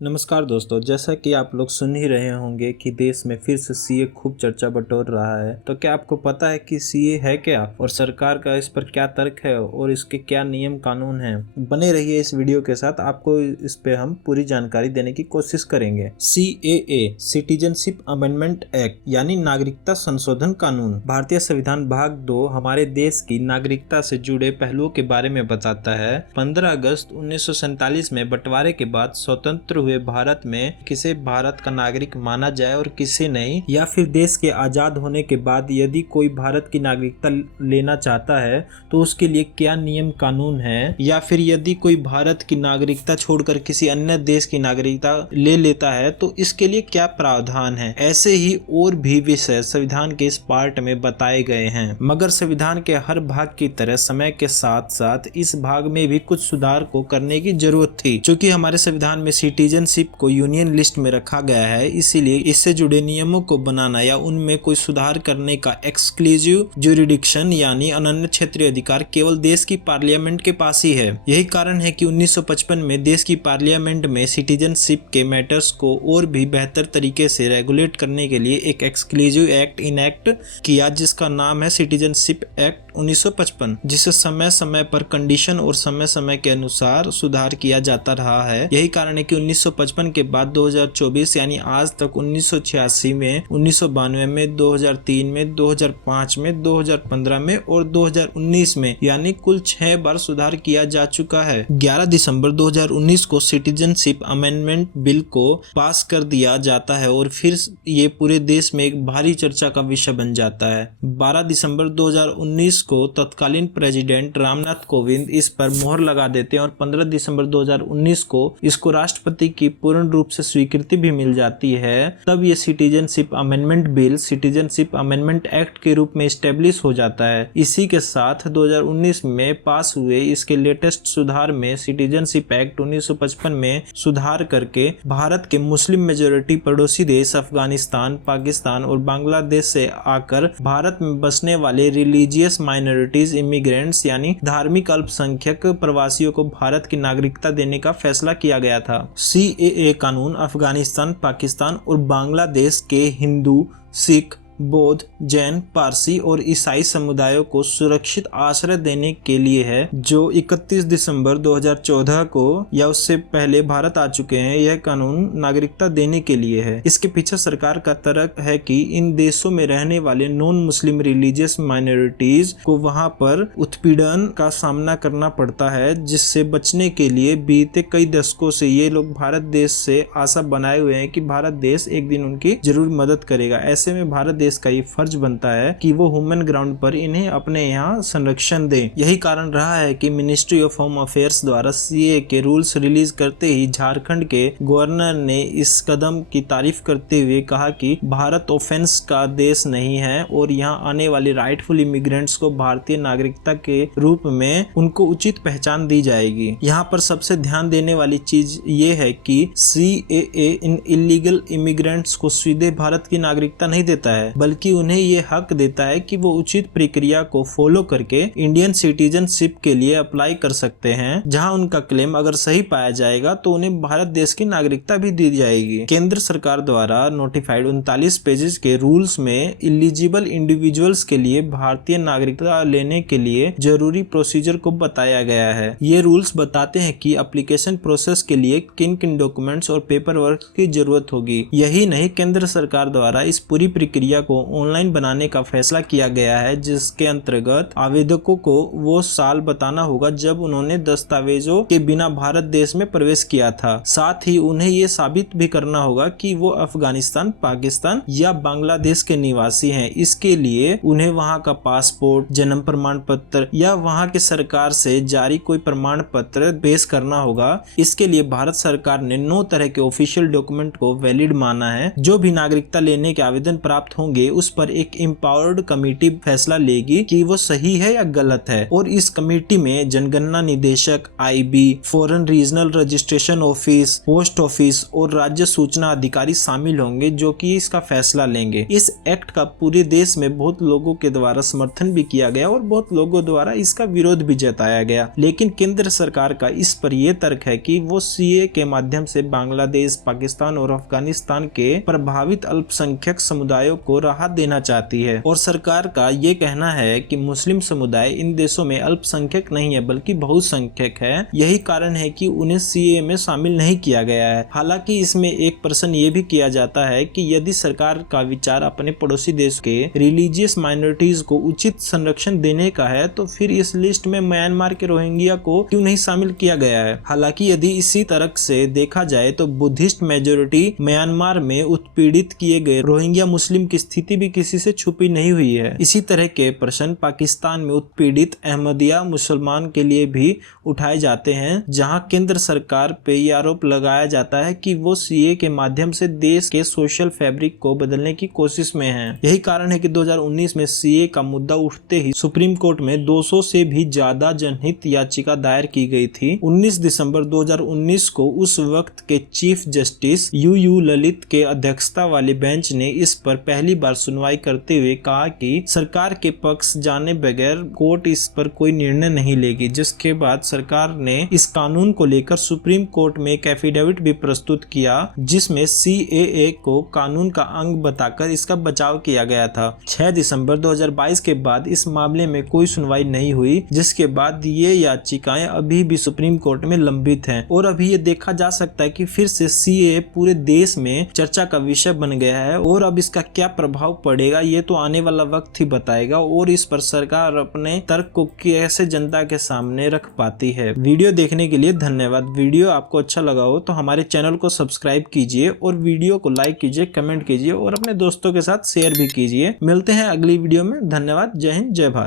नमस्कार दोस्तों, जैसा कि आप लोग सुन ही रहे होंगे कि देश में फिर से सीए खूब चर्चा बटोर रहा है। तो क्या आपको पता है कि सीए है क्या और सरकार का इस पर क्या तर्क है और इसके क्या नियम कानून हैं? बने रहिए इस वीडियो के साथ, आपको इस पे हम पूरी जानकारी देने की कोशिश करेंगे। सीएए सिटीजनशिप अमेंडमेंट एक्ट यानी नागरिकता संशोधन कानून भारतीय संविधान भाग 2 हमारे देश की नागरिकता से जुड़े पहलुओं के बारे में बताता है। 15 अगस्त 1947 में बंटवारे के बाद स्वतंत्र हुए भारत में किसे भारत का नागरिक माना जाए और किसे नहीं, या फिर देश के आजाद होने के बाद यदि कोई भारत की नागरिकता लेना चाहता है तो उसके लिए क्या नियम कानून है, या फिर यदि कोई भारत की नागरिकता छोड़कर किसी अन्य देश की नागरिकता ले लेता है तो इसके लिए क्या प्रावधान है। ऐसे ही और भी विषय संविधान के इस पार्ट में बताए गए हैं, मगर संविधान के हर भाग की तरह समय के साथ साथ इस भाग में भी कुछ सुधार को करने की जरूरत थी। क्योंकि हमारे संविधान में सिटीजनशिप को यूनियन लिस्ट में रखा गया है, इसीलिए इससे जुड़े नियमों को बनाना या उनमें कोई सुधार करने का एक्सक्लूसिव ज्यूरिडिक्शन यानी अनन्य क्षेत्रीय अधिकार केवल देश की पार्लियामेंट के पास ही है। यही कारण है कि 1955 में देश की पार्लियामेंट में सिटीजनशिप के मैटर्स को और भी बेहतर तरीके से रेगुलेट करने के लिए एक एक्सक्लूसिव एक्ट इनेक्ट किया, जिसका नाम है सिटीजनशिप एक्ट 1955, जिसे समय समय पर कंडीशन और समय समय के अनुसार सुधार किया जाता रहा है। यही कारण है कि 1955 के बाद 2024 यानी आज तक 1986 में, 1992 में, 2003 में, 2005 में, 2015 में और 2019 में, यानी कुल 6 बार सुधार किया जा चुका है। 11 दिसंबर 2019 को सिटीजनशिप अमेंडमेंट बिल को पास कर दिया जाता है और फिर ये पूरे देश में एक भारी चर्चा का विषय बन जाता है। 12 दिसंबर 2019 को तत्कालीन प्रेसिडेंट रामनाथ कोविंद इस पर मोहर लगा देते हैं और 15 दिसंबर 2019 को इसको राष्ट्रपति की पूर्ण रूप से स्वीकृति भी मिल जाती है। तब ये citizenship amendment bill citizenship amendment act के रूप में एस्टेब्लिश हो जाता है। इसी के साथ 2019 में पास हुए इसके लेटेस्ट सुधार में सिटीजनशिप एक्ट 1955 में सुधार करके भारत के मुस्लिम मेजोरिटी पड़ोसी देश अफगानिस्तान, पाकिस्तान और बांग्लादेश से आकर भारत में बसने वाले रिलीजियस माइनॉरिटीज इमिग्रेंट्स यानी धार्मिक अल्पसंख्यक प्रवासियों को भारत की नागरिकता देने का फैसला किया गया था। सीएए कानून अफगानिस्तान, पाकिस्तान और बांग्लादेश के हिंदू, सिख, बौद्ध, जैन, पारसी और ईसाई समुदायों को सुरक्षित आश्रय देने के लिए है, जो 31 दिसंबर 2014 को या उससे पहले भारत आ चुके हैं। यह कानून नागरिकता देने के लिए है। इसके पीछे सरकार का तर्क है कि इन देशों में रहने वाले नॉन मुस्लिम रिलीजियस माइनॉरिटीज को वहां पर उत्पीड़न का सामना करना पड़ता है, जिससे बचने के लिए बीते कई दशकों से ये लोग भारत देश से आशा बनाए हुए हैं कि भारत देश एक दिन उनकी जरूर मदद करेगा। ऐसे में भारत का ये फर्ज बनता है कि वो ह्यूमन ग्राउंड पर इन्हें अपने यहाँ संरक्षण दे। यही कारण रहा है कि मिनिस्ट्री ऑफ होम अफेयर्स द्वारा सीए के रूल्स रिलीज करते ही झारखंड के गवर्नर ने इस कदम की तारीफ करते हुए कहा कि भारत ऑफेंस का देश नहीं है और यहाँ आने वाले राइटफुल इमिग्रेंट्स को भारतीय नागरिकता के रूप में उनको उचित पहचान दी जाएगी। यहाँ पर सबसे ध्यान देने वाली चीज ये है कि सीएए इन इलीगल इमिग्रेंट्स को सीधे भारत की नागरिकता नहीं देता है, बल्कि उन्हें ये हक देता है कि वो उचित प्रक्रिया को फॉलो करके इंडियन सिटीजनशिप के लिए अप्लाई कर सकते हैं, जहां उनका क्लेम अगर सही पाया जाएगा तो उन्हें भारत देश की नागरिकता भी दी जाएगी। केंद्र सरकार द्वारा नोटिफाइड 39 पेजेस के रूल्स में इलिजिबल इंडिविजुअल्स के लिए भारतीय नागरिकता लेने के लिए जरूरी प्रोसीजर को बताया गया है। ये रूल्स बताते हैं कि एप्लीकेशन प्रोसेस के लिए किन किन डॉक्यूमेंट्स और पेपर वर्क की जरूरत होगी। यही नहीं, केंद्र सरकार द्वारा इस पूरी प्रक्रिया को ऑनलाइन बनाने का फैसला किया गया है, जिसके अंतर्गत आवेदकों को वो साल बताना होगा जब उन्होंने दस्तावेजों के बिना भारत देश में प्रवेश किया था। साथ ही उन्हें ये साबित भी करना होगा कि वो अफगानिस्तान, पाकिस्तान या बांग्लादेश के निवासी हैं। इसके लिए उन्हें वहां का पासपोर्ट, जन्म प्रमाण पत्र या वहां की सरकार से जारी कोई प्रमाण पत्र पेश करना होगा। इसके लिए भारत सरकार ने 9 तरह के ऑफिशियल डॉक्यूमेंट को वैलिड माना है। जो भी नागरिकता लेने के आवेदन प्राप्त होंगे होंगे उस पर एक एम्पावर्ड कमेटी फैसला लेगी कि वो सही है या गलत है। और इस कमेटी में जनगणना निदेशक, IB, foreign regional registration office, post office और राज्य सूचना अधिकारी शामिल होंगे जो कि इसका फैसला लेंगे। इस एक्ट का पूरे देश में बहुत लोगों के द्वारा समर्थन भी किया गया और बहुत लोगों द्वारा इसका विरोध भी जताया गया। लेकिन केंद्र सरकार का इस पर यह तर्क है कि वो सीए के माध्यम से बांग्लादेश, पाकिस्तान और अफगानिस्तान के प्रभावित अल्पसंख्यक समुदायों को राहत देना चाहती है। और सरकार का ये कहना है कि मुस्लिम समुदाय इन देशों में अल्पसंख्यक नहीं है बल्कि बहुसंख्यक है। यही कारण है कि उन्हें सीए में शामिल नहीं किया गया है। हालांकि इसमें एक प्रश्न ये भी किया जाता है कि यदि सरकार का विचार अपने पड़ोसी देश के रिलीजियस माइनॉरिटीज को उचित संरक्षण देने का है तो फिर इस लिस्ट में म्यांमार के रोहिंग्या को क्यों नहीं शामिल किया गया है। हालांकि यदि इसी तरह से देखा जाए तो बुद्धिस्ट मेजोरिटी म्यांमार में उत्पीड़ित किए गए रोहिंग्या मुस्लिम की स्थिति भी किसी से छुपी नहीं हुई है। इसी तरह के प्रश्न पाकिस्तान में उत्पीड़ित अहमदिया मुसलमान के लिए भी उठाए जाते हैं, जहां केंद्र सरकार पे यह आरोप लगाया जाता है कि वो सीए के माध्यम से देश के सोशल फैब्रिक को बदलने की कोशिश में है। यही कारण है कि 2019 में सीए का मुद्दा उठते ही सुप्रीम कोर्ट में 200 से भी ज्यादा जनहित याचिका दायर की गई थी। 19 दिसंबर 2019 को उस वक्त के चीफ जस्टिस यू ललित के अध्यक्षता वाली बेंच ने इस पर पहली बार सुनवाई करते हुए कहा कि सरकार के पक्ष जाने बगैर कोर्ट इस पर कोई निर्णय नहीं लेगी। जिसके बाद सरकार ने इस कानून को लेकर सुप्रीम कोर्ट में एक एफिडेविट भी प्रस्तुत किया जिसमें सीएए को कानून का अंग बताकर इसका बचाव किया गया था। 6 दिसंबर 2022 के बाद इस मामले में कोई सुनवाई नहीं हुई, जिसके बाद ये याचिकाएं अभी भी सुप्रीम कोर्ट में लंबित हैं। और अभी ये देखा जा सकता है कि फिर से सीए पूरे देश में चर्चा का विषय बन गया है और अब इसका क्या प्रभाव पड़ेगा ये तो आने वाला वक्त ही बताएगा और इस पर सरकार अपने तर्क को कैसे जनता के सामने रख पाती है। वीडियो देखने के लिए धन्यवाद। वीडियो आपको अच्छा लगा हो तो हमारे चैनल को सब्सक्राइब कीजिए और वीडियो को लाइक कीजिए, कमेंट कीजिए और अपने दोस्तों के साथ शेयर भी कीजिए। मिलते हैं अगली वीडियो में। धन्यवाद। जय हिंद, जय भारत।